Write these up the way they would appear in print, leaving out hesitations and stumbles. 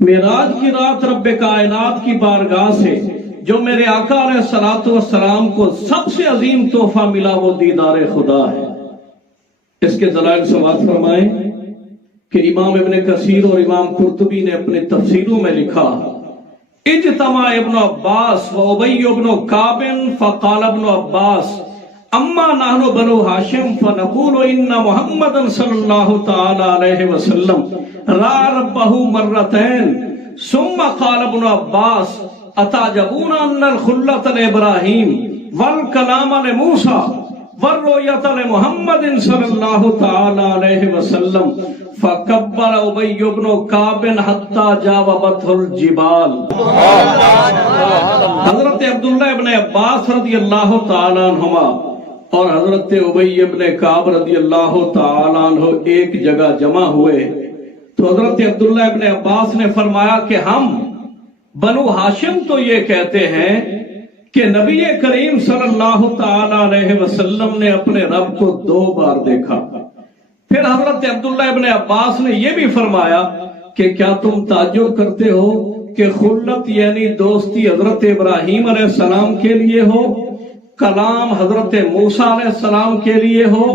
मेराज की रात रब्बे कायनात की बारगाह से जो मेरे आका अलैहिस्सलातु वस्सलाम को सबसे अजीम तोहफा मिला वो दीदार खुदा है। इसके दलाइल समाअत फरमाए कि इमाम इब्न कसीर और इमाम कुर्तुबी ने अपने तफसीरों में लिखा, इज्तमा इब्न अब्बास व उबय इब्न काब फक़ाल इब्न अब्बास अम्मा नहनु बनु हाशिम फनक़ूलु इन्ना मुहम्मदन सल्लल्लाहु तआला अलैहि वसल्लम रा रब्बहु मर्रतैन सुम्मा क़ाल इब्न अब्बास अताजबून अन्नल खुल्लत इब्राहीम वल कलाम मूसा वर्रोयत मुहम्मदिन सल्लल्लाहु तआला अलैहि वसल्लम फकब्बर उबय इब्न काब हत्ता जावबतहुल जिबाल। हजरत अब्दुल्लाह इब्न अब्बास रदियल्लाहु तआला अन्हुमा और हजरत उबय इब्न काब रदियल्लाहु तआला अन्हु एक जगह जमा हुए तो हजरत अब्दुल्लाह इब्न अब्बास ने फरमाया कि हम बनु हाशिम तो ये कहते हैं कि नबी करीम सल्लल्लाहु तआला अलैहि वसल्लम ने अपने रब को 2 बार देखा। फिर हजरत अब्दुल्लाह इब्न अब्बास ने यह भी फरमाया कि क्या तुम ताज्जुब करते हो कि खुल्लत यानी दोस्ती हजरत इब्राहीम अलैहिस्सलाम के लिए हो, कलाम हजरत मूसा अलैहिस्सलाम के लिए हो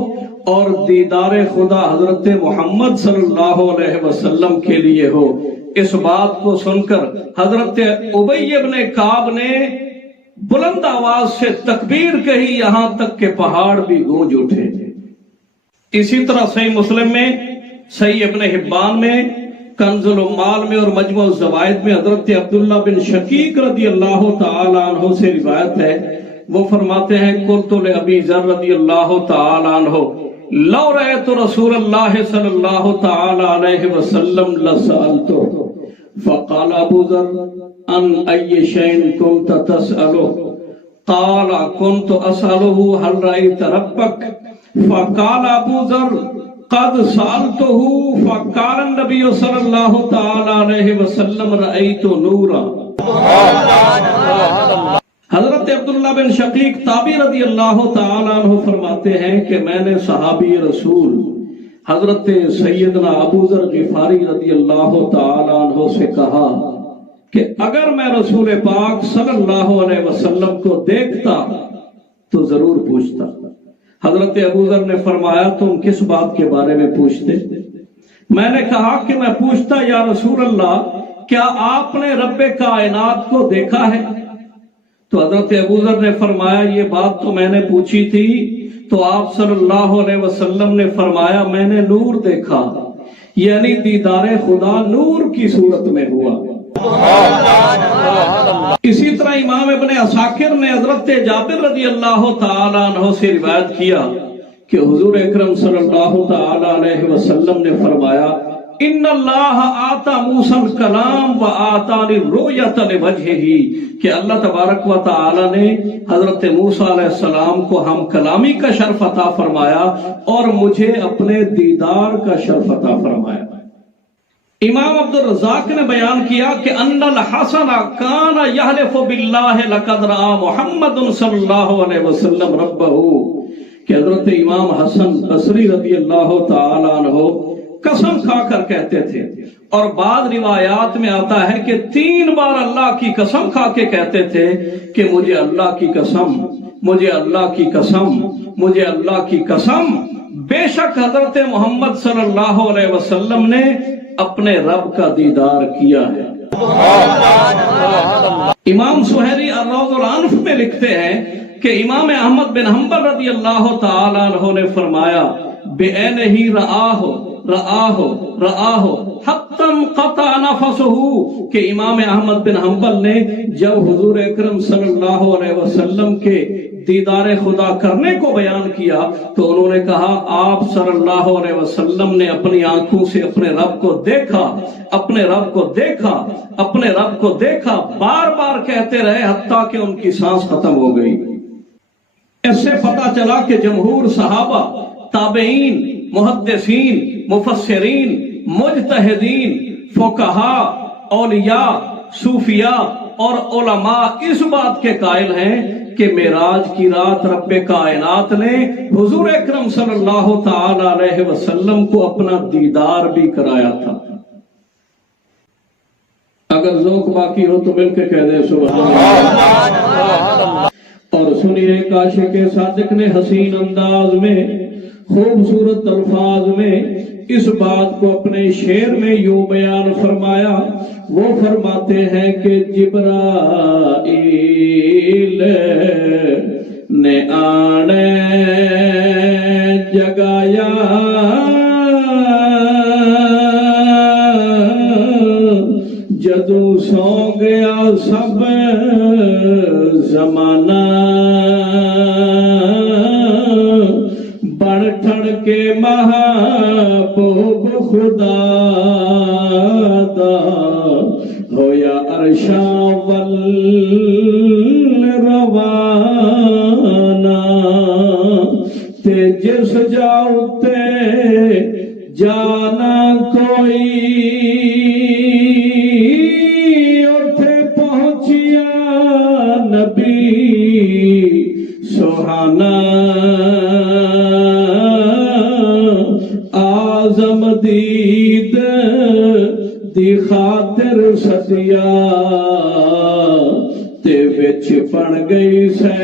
और दीदार खुदा हजरत मोहम्मद सल्लल्लाहु अलैहि वसल्लम के लिए हो। इस बात को सुनकर हजरत उबय इब्न काब ने बुलंद आवाज से तकबीर कही, यहां तक के पहाड़ भी गूंज उठे। इसी तरह सही मुस्लिम में, सही इब्न हिब्बान में, कंजुल उम्माल में और मजमू ज़वाइद में हजरत अब्दुल्लाह बिन शकीक रदियल्लाहु तआला अन्हु से रिवायत है। वो फरमाते हैं कुल्तु ले अबी ज़र रदियल्लाहु तआला अन्हु लौ रअयतु रसूलल्लाह सल्लल्लाहु तआला अलैहि वसल्लम लसअलतु फक़ाल अबू ज़र अन अय्य शैइन कुन्त तसअलु क़ाल कुन्तु असअलुहु हल रअयत रब्बक फक़ाल अबू ज़र क़द सअलतुहु फक़ाल नबी सल्लल्लाहु तआला अलैहि वसल्लम रअयतु नूरा। हजरत अब्दुल्लाह बिन शकीक ताबी रदियल्लाहु तआला अन्हु फरमाते हैं कि मैंने सहाबी रसूल हजरत सैयदना अबू ज़र गिफारी रदियल्लाहु तआला अन्हु से कहा कि अगर मैं रसूल पाक सल्लल्लाहु अलैहि वसल्लम को देखता तो जरूर पूछता। हजरत अबू ज़र ने फरमाया तुम किस बात के बारे में पूछते? मैंने कहा कि मैं पूछता या रसूल अल्लाह क्या आपने रब्बे कायनात को देखा है? तो हजरत अबू ज़र ने फरमाया ये बात तो मैंने पूछी थी तो आप सल्लल्लाहु अलैहि वसल्लम ने फरमाया मैंने नूर देखा, यानी दीदारे खुदा नूर की सूरत में हुआ। इसी तरह इमाम इब्न असाकिर ने हजरत जाबिर रदियल्लाहु तआला अन्हु से रिवायत किया कि हुजूर अकरम सल्लल्लाहु तआला अलैहि वसल्लम ने फरमाया इन्नल्लाह आता मूसल कलाम व आतानी रुयत लिवजहिही कि अल्लाह तबारक व तआला ने हजरत मूसा अलैहिस्सलाम को हम कलामी का शर्फ अता फरमाया और मुझे अपने दीदार का शर्फ अता फरमाया। इमाम अब्दुल रज़ाक ने बयान किया कि अन्नल हसन कान यहलिफु बिल्लाहि लक़द रआ मुहम्मदुन सल्लल्लाहु अलैहि वसल्लम रब्बहु कि हजरत इमाम हसन बसरी रदियल्लाहु तआला अन्हु कसम खाकर कहते थे और बाद रिवायात में आता है कि 3 बार अल्लाह की कसम खा के कहते थे कि मुझे अल्लाह की कसम, मुझे अल्लाह की कसम, मुझे अल्लाह की कसम, बेशक हजरत मोहम्मद सल्लल्लाहु अलैहि वसल्लम ने अपने रब का दीदार किया है। इमाम सुहरी अर्रौज़ुल अनफ में लिखते हैं कि इमाम अहमद बिन हंबल रदियल्लाहु तआला अन्हु ने फरमाया बेअनही रआहो हत्तन क़ता नफ़सुहु कि इमाम अहमद बिन हंबल ने जब हुजूर अकरम सल्लल्लाहु अलैहि वसल्लम के दीदार खुदा करने को बयान किया तो उन्होंने कहा आप सल्लल्लाहु अलैहि वसल्लम ने अपनी आंखों से अपने रब को देखा, अपने रब को देखा, अपने रब को देखा, बार बार कहते रहे हत्ता कि उनकी सांस खत्म हो गई। इससे पता चला कि जमहूर सहाबा, ताबईन, मुहद्दिसीन, मुफस्सिरीन, मुज्तहिदीन, फुक़हा, औलिया, सूफिया और उलमा इस बात के कायल हैं कि मेराज की रात रब्बे कायनात ने हुजूर अकरम सल्लल्लाहु तआला अलैहि वसल्लम को अपना दीदार भी कराया था। اگر ذوق باقی ہو تو مل کے کہہ دیں سبحان اللہ۔ اور سنیے عاشق صادق نے حسین انداز میں خوبصورت الفاظ میں اس بات کو اپنے شعر میں یوں بیان فرمایا۔ وہ فرماتے ہیں کہ جبرائیل نے آنے جگایا جدوں سو گیا سب زمانہ، بڑھ ٹھڑ کے محبوب خدا دا ہویا عرشاں ول روانہ، تے جس جاؤ تے جانا کوئی اٹھے پہنچیا نبی سبحانہ، آزم دید دی خاطر سدیا تے وچ بن گئی سے